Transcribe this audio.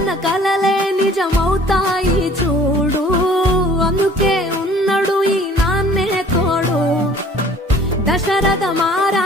కన్న కలలే నిజమవుతాయి చూడు, అందుకే ఉన్నాడు ఈ నాన్నే తోడు. దశరథ మారా